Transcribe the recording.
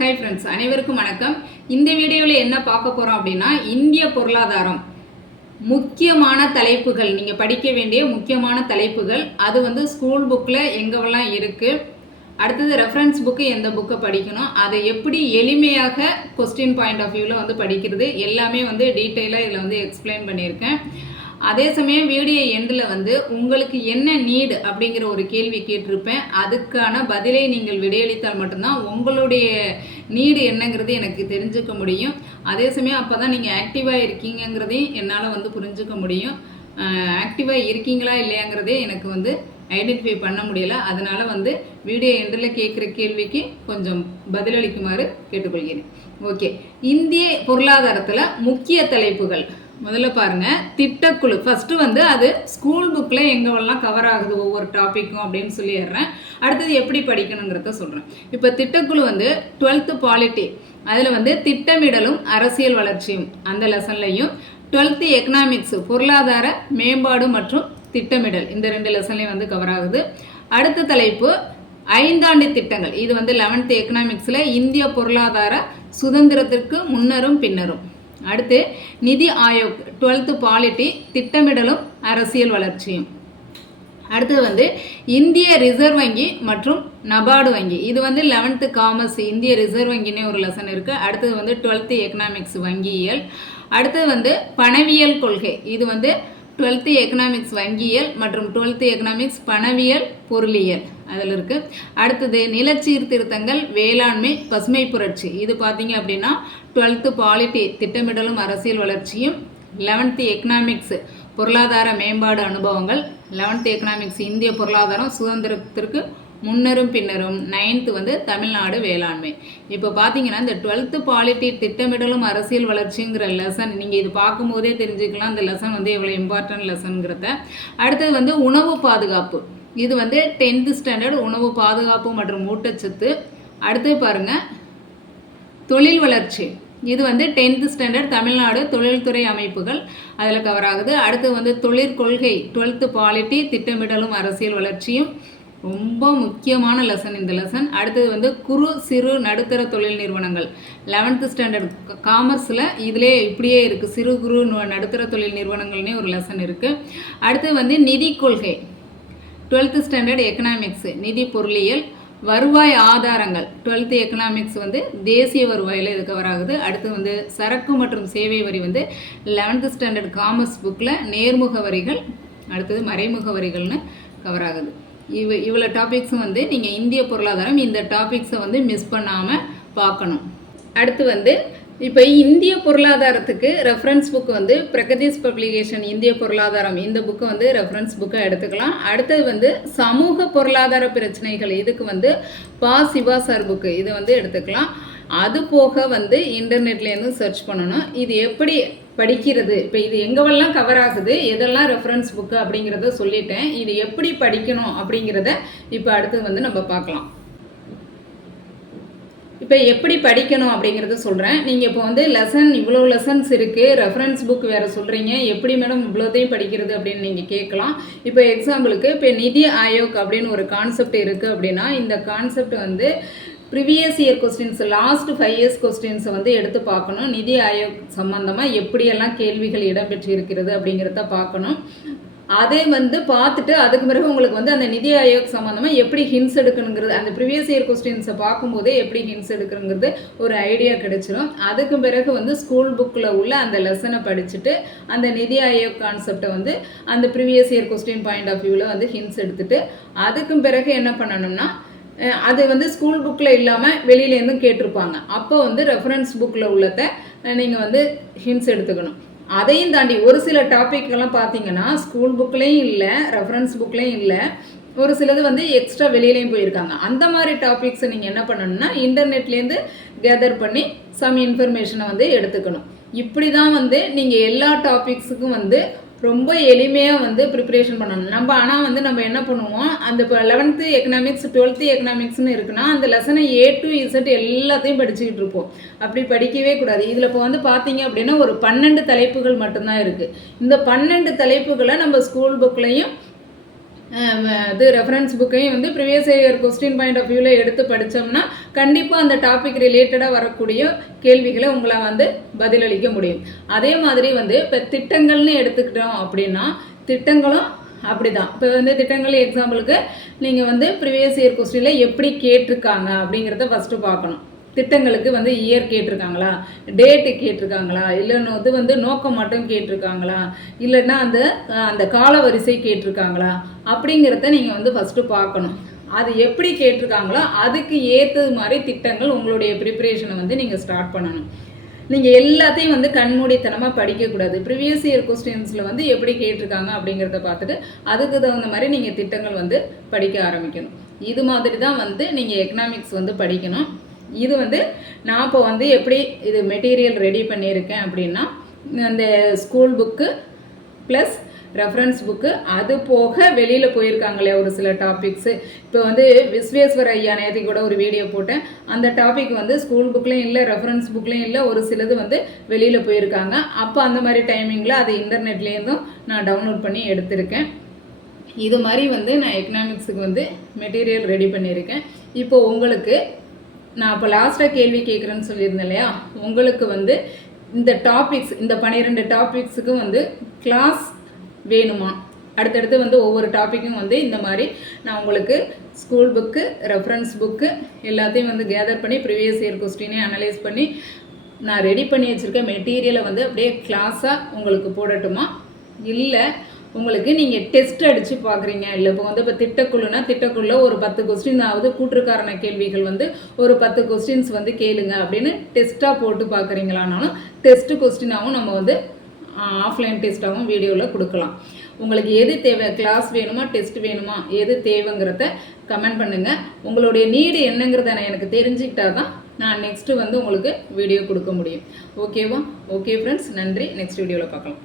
Hi friends, அனைவருக்கும் வணக்கம். இந்த வீடியோவில் என்ன பார்க்க போகிறோம் அப்படின்னா, இந்திய பொருளாதாரம் முக்கியமான தலைப்புகள், நீங்கள் படிக்க வேண்டிய முக்கியமான தலைப்புகள். அது வந்து ஸ்கூல் புக்கில் எங்கெல்லாம் இருக்குது, அடுத்தது ரெஃபரன்ஸ் புக்கு எந்த புக்கை படிக்கணும், அதை எப்படி எளிமையாக கொஸ்டின் பாயிண்ட் ஆஃப் வியூவில் வந்து படிக்கிறது எல்லாமே வந்து டீட்டெயிலாக இதில் வந்து எக்ஸ்பிளைன் பண்ணியிருக்கேன். அதே சமயம் வீடியோ எண்டில் வந்து உங்களுக்கு என்ன நீடு அப்படிங்கிற ஒரு கேள்வி கேட்டிருப்பேன். அதுக்கான பதிலை நீங்கள் விடையளித்தால் மட்டும்தான் உங்களுடைய நீடு என்னங்கிறது எனக்கு தெரிஞ்சுக்க முடியும். அதே சமயம் அப்போ தான் நீங்கள் ஆக்டிவாக இருக்கீங்கிறதையும் என்னால் வந்து புரிஞ்சுக்க முடியும். ஆக்டிவாக இருக்கீங்களா இல்லையாங்கிறதே எனக்கு வந்து ஐடென்டிஃபை பண்ண முடியலை. அதனால் வந்து வீடியோ எண்டில் கேட்குற கேள்விக்கு கொஞ்சம் பதிலளிக்குமாறு கேட்டுக்கொள்கிறேன். ஓகே, இந்திய பொருளாதாரத்தில் முக்கிய தலைப்புகள் முதல்ல பாருங்கள். திட்டக்குழு ஃபஸ்ட்டு வந்து அது ஸ்கூல் புக்கில் எங்கெல்லாம் கவர் ஆகுது ஒவ்வொரு டாப்பிக்கும் அப்படின்னு சொல்லிடுறேன். அடுத்தது எப்படி படிக்கணுங்கிறத சொல்கிறேன். இப்போ திட்டக்குழு வந்து 12th பாலிட்டி, அதில் வந்து திட்டமிடலும் அரசியல் வளர்ச்சியும் அந்த லெசன்லையும், 12th எக்கனாமிக்ஸ் பொருளாதார மேம்பாடு மற்றும் திட்டமிடல் இந்த 2 லெசன்லையும் வந்து கவர் ஆகுது. அடுத்த தலைப்பு 5 ஆண்டு திட்டங்கள். இது வந்து 11th எக்கனாமிக்ஸில் இந்திய பொருளாதார சுதந்திரத்திற்கு முன்னரும் பின்னரும். அடுத்து நிதி ஆயோக் 12th பாலிட்டி திட்டமிடலும் அரசியல் வளர்ச்சியும். அடுத்தது வந்து இந்திய ரிசர்வ் வங்கி மற்றும் நபார்டு வங்கி. இது வந்து 11th காமர்ஸ் இந்திய ரிசர்வ் வங்கினே ஒரு லெசன் இருக்குது. அடுத்தது வந்து 12th எக்கனாமிக்ஸ் வங்கியியல். அடுத்தது வந்து பணவியல் கொள்கை. இது வந்து 12th எக்கனாமிக்ஸ் வங்கியியல் மற்றும் 12th எக்கனாமிக்ஸ் பணவியல் பொருளியல் அதில் இருக்குது. அடுத்தது நிலச்சீர்திருத்தங்கள் வேளாண்மை பசுமை புரட்சி. இது பார்த்தீங்க அப்படின்னா 12th பாலிட்டி திட்டமிடலும் அரசியல் வளர்ச்சியும், 11th எக்கனாமிக்ஸ் பொருளாதார மேம்பாடு அனுபவங்கள், 11th எக்கனாமிக்ஸ் இந்திய பொருளாதாரம் சுதந்திரத்திற்கு முன்னரும் பின்னரும், 9th வந்து தமிழ்நாடு வேளாண்மை. இப்போ பார்த்தீங்கன்னா இந்த 12th பாலிட்டி திட்டமிடலும் அரசியல் வளர்ச்சிங்கிற லெசன் நீங்கள் இது பார்க்கும்போதே தெரிஞ்சுக்கலாம் இந்த லெசன் வந்து எவ்வளோ இம்பார்ட்டன்ட் லெசனுங்கிறத. அடுத்தது வந்து உணவு பாதுகாப்பு. இது வந்து 10th ஸ்டாண்டர்ட் உணவு பாதுகாப்பு மற்றும் ஊட்டச்சத்து. அடுத்து பாருங்கள் தொழில் வளர்ச்சி. இது வந்து 10th ஸ்டாண்டர்ட் தமிழ்நாடு தொழில்துறை அமைப்புகள் அதில் கவர் ஆகுது. அடுத்து வந்து தொழிற்கொள்கை 12th பாலிட்டி திட்டமிடலும் அரசியல் வளர்ச்சியும், ரொம்ப முக்கியமான லெசன் இந்த லெசன். அடுத்தது வந்து குறு சிறு நடுத்தர தொழில் நிறுவனங்கள் 11th ஸ்டாண்டர்ட் காமர்ஸில் இதிலே இப்படியே இருக்குது, சிறு குறு நடுத்தர தொழில் நிறுவனங்கள்னே ஒரு லெசன் இருக்குது. அடுத்தது வந்து நிதி கொள்கை 12th ஸ்டாண்டர்ட் எக்கனாமிக்ஸ் நிதி பொருளியல். வருவாய் ஆதாரங்கள் 12th எக்கனாமிக்ஸ் வந்து தேசிய வருவாயில் இது கவர் ஆகுது. அடுத்து வந்து சரக்கு மற்றும் சேவை வரி வந்து 11th ஸ்டாண்டர்ட் காமர்ஸ் புக்கில் நேர்முக வரிகள், அடுத்தது மறைமுக வரிகள்னு கவர் ஆகுது. இவ்வளோ டாபிக்ஸும் வந்து நீங்கள் இந்திய பொருளாதாரம் இந்த டாபிக்ஸை வந்து மிஸ் பண்ணாமல் பார்க்கணும். அடுத்து வந்து இப்போ இந்திய பொருளாதாரத்துக்கு ரெஃபரன்ஸ் புக்கு வந்து பிரகதீஷ் பப்ளிகேஷன் இந்திய பொருளாதாரம் இந்த புக்கை வந்து ரெஃபரன்ஸ் புக்கை எடுத்துக்கலாம். அடுத்தது வந்து சமூக பொருளாதார பிரச்சனைகள், இதுக்கு வந்து பா சிவா சார் புக்கு இதை வந்து எடுத்துக்கலாம். அது போக வந்து இன்டர்நெட்லேருந்து சர்ச் பண்ணணும். இது எப்படி படிக்கிறது, இப்போ இது எங்கெல்லாம் கவர் ஆகுது, எதெல்லாம் ரெஃபரன்ஸ் புக்கு அப்படிங்கிறத சொல்லிட்டேன். இது எப்படி படிக்கணும் அப்படிங்கிறத இப்போ அடுத்து வந்து நம்ம பார்க்கலாம். இப்போ எப்படி படிக்கணும் அப்படிங்கிறத சொல்கிறேன். நீங்கள் இப்போ வந்து லெசன் இவ்வளோ லெசன்ஸ் இருக்குது, ரெஃபரன்ஸ் புக் வேறு சொல்கிறீங்க, எப்படி மேடம் இவ்வளோத்தையும் படிக்கிறது அப்படின்னு நீங்கள் கேட்கலாம். இப்போ எக்ஸாம்பிளுக்கு இப்போ நிதி ஆயோக் அப்படின்னு ஒரு கான்செப்ட் இருக்குது அப்படின்னா, இந்த கான்செப்ட் வந்து previous year questions last 5 years கொஸ்டின்ஸை வந்து எடுத்து பார்க்கணும். நிதி ஆயோக் சம்மந்தமாக எப்படியெல்லாம் கேள்விகள் இடம்பெற்று இருக்கிறது அப்படிங்கிறத பார்க்கணும். அதை வந்து பார்த்துட்டு அதுக்கு பிறகு உங்களுக்கு வந்து அந்த நிதி ஆயோக் சம்மந்தமாக எப்படி ஹின்ஸ் எடுக்கணுங்கிறது, அந்த ப்ரீவியஸ் இயர் கொஸ்டின்ஸை பார்க்கும்போதே எப்படி ஹின்ஸ் எடுக்கணுங்கிறது ஒரு ஐடியா கிடைச்சிடும். அதுக்கு பிறகு வந்து ஸ்கூல் புக்கில் உள்ள அந்த லெசனை படிச்சுட்டு அந்த நிதி ஆயோக் கான்செப்டை வந்து அந்த previous year question point of வியூவில் வந்து ஹின்ஸ் எடுத்துகிட்டு அதுக்கும் பிறகு என்ன பண்ணணும்னா, அது வந்து ஸ்கூல் புக்கில் இல்லாமல் வெளியிலேருந்தும் கேட்டிருப்பாங்க. அப்போ வந்து ரெஃபரன்ஸ் புக்கில் உள்ளதை நீங்கள் வந்து ஹின்ஸ் எடுத்துக்கணும். அதையும் தாண்டி ஒரு சில டாப்பிக்கெல்லாம் பார்த்தீங்கன்னா ஸ்கூல் புக்லேயும் இல்லை, ரெஃபரன்ஸ் புக்லேயும் இல்லை, ஒரு சிலது வந்து எக்ஸ்ட்ரா வெளியிலையும் போயிருக்காங்க. அந்த மாதிரி டாபிக்ஸை நீங்கள் என்ன பண்ணணும்னா இன்டர்நெட்லேருந்து கேதர் பண்ணி சம் இன்ஃபர்மேஷனை வந்து எடுத்துக்கணும். இப்படி தான் வந்து நீங்கள் எல்லா டாபிக்ஸுக்கும் வந்து ரொம்ப எளிமையாக வந்து ப்ரிப்பரேஷன் பண்ணணும். ஆனால் வந்து நம்ம என்ன பண்ணுவோம், அந்த இப்போ 11th எக்கனாமிக்ஸ் 12th எக்கனாமிக்ஸ்னு இருக்குன்னா அந்த லெசனை A to Z எல்லாத்தையும் படிச்சுக்கிட்டு இருப்போம். அப்படி படிக்கவே கூடாது. இதில் இப்போ வந்து பார்த்தீங்க அப்படின்னா ஒரு 12 தலைப்புகள் மட்டும்தான் இருக்குது. இந்த 12 தலைப்புகளை நம்ம ஸ்கூல் புக்லையும் இது ரெஃபரன்ஸ் புக்கையும் வந்து previous year question point of வியூவில் எடுத்து படித்தோம்னா கண்டிப்பாக அந்த டாபிக் ரிலேட்டடாக வரக்கூடிய கேள்விகளை உங்களை வந்து பதிலளிக்க முடியும். அதே மாதிரி வந்து இப்போ திட்டங்கள்னு எடுத்துக்கிட்டோம் அப்படின்னா திட்டங்களும் அப்படிதான். இப்போ வந்து திட்டங்கள் எக்ஸாம்பிளுக்கு நீங்கள் வந்து ப்ரீவியஸ் இயர் கொஸ்டினில் எப்படி கேட்டிருக்காங்க அப்படிங்கிறத ஃபஸ்ட்டு பார்க்கணும். திட்டங்களுக்கு வந்து இயர் கேட்டிருக்காங்களா, டேட்டு கேட்டிருக்காங்களா, இல்லைன்னு இது வந்து நோக்கம் மட்டும் கேட்டிருக்காங்களா, இல்லைன்னா அந்த கால வரிசை கேட்டிருக்காங்களா அப்படிங்கிறத நீங்கள் வந்து ஃபஸ்ட்டு பார்க்கணும். அது எப்படி கேட்டிருக்காங்களோ அதுக்கு ஏற்றது மாதிரி திட்டங்கள் உங்களுடைய ப்ரிப்பரேஷனை வந்து நீங்கள் ஸ்டார்ட் பண்ணணும். நீங்கள் எல்லாத்தையும் வந்து கண்மூடித்தனமாக படிக்கக்கூடாது. ப்ரீவியஸ் இயர் கொஸ்டின்ஸில் வந்து எப்படி கேட்டிருக்காங்க அப்படிங்கிறத பார்த்துட்டு அதுக்கு தகுந்த மாதிரி நீங்கள் திட்டங்கள் வந்து படிக்க ஆரம்பிக்கணும். இது மாதிரி தான் வந்து நீங்கள் எக்கனாமிக்ஸ் வந்து படிக்கணும். இது வந்து நான் இப்போ வந்து எப்படி இது மெட்டீரியல் ரெடி பண்ணியிருக்கேன் அப்படின்னா இந்த school book plus reference book, அது போக வெளியில் போயிருக்காங்களே ஒரு சில டாபிக்ஸு. இப்போ வந்து விஸ்வேஸ்வர ஐயா நேற்றுக்கு கூட ஒரு வீடியோ போட்டேன். அந்த டாபிக் வந்து ஸ்கூல் புக்லேயும் இல்லை, ரெஃபரன்ஸ் புக்லேயும் இல்லை, ஒரு சிலது வந்து வெளியில் போயிருக்காங்க. அப்போ அந்த மாதிரி டைமிங்கில் அது இன்டர்நெட்லேருந்தும் நான் டவுன்லோட் பண்ணி எடுத்திருக்கேன். இது மாதிரி வந்து நான் எக்கனாமிக்ஸுக்கு வந்து மெட்டீரியல் ரெடி பண்ணியிருக்கேன். இப்போ உங்களுக்கு நான் இப்போ லாஸ்ட்டாக கேள்வி கேட்குறேன்னு சொல்லியிருந்தேன் இல்லையா, உங்களுக்கு வந்து இந்த டாபிக்ஸ் இந்த 12 டாபிக்ஸுக்கும் வந்து கிளாஸ் வேணுமா, அடுத்தடுத்து வந்து ஒவ்வொரு டாப்பிக்கும் வந்து இந்த மாதிரி நான் உங்களுக்கு ஸ்கூல் புக்கு, ரெஃபரன்ஸ் புக்கு எல்லாத்தையும் வந்து கேதர் பண்ணி ப்ரீவியஸ் இயர் கொஸ்டினே அனலைஸ் பண்ணி நான் ரெடி பண்ணி வச்சுருக்க மெட்டீரியலை வந்து அப்படியே கிளாஸாக உங்களுக்கு போடட்டுமா, இல்லை உங்களுக்கு நீங்கள் டெஸ்ட் அடித்து பார்க்குறீங்க, இல்லை இப்போ வந்து இப்போ திட்டக்குழுனா திட்டக்குள்ள ஒரு 10 கொஸ்டின் ஆகுது, கூற்றுக்காரண கேள்விகள் வந்து ஒரு 10 கொஸ்டின்ஸ் வந்து கேளுங்க அப்படின்னு டெஸ்ட்டாக போட்டு பார்க்குறீங்களானாலும் டெஸ்ட்டு கொஸ்டினாகவும் நம்ம வந்து ஆஃப்லைன் டெஸ்ட்டாகவும் வீடியோவில் கொடுக்கலாம். உங்களுக்கு எது தேவை, கிளாஸ் வேணுமா டெஸ்ட் வேணுமா, எது தேவைங்கிறத கமெண்ட் பண்ணுங்கள். உங்களுடைய நீடு என்னங்கிறத நான் எனக்கு தெரிஞ்சுக்கிட்டா தான் நான் நெக்ஸ்ட்டு வந்து உங்களுக்கு வீடியோ கொடுக்க முடியும். ஓகேவா? ஓகே ஃப்ரெண்ட்ஸ், நன்றி. நெக்ஸ்ட் வீடியோவில் பார்க்கலாம்.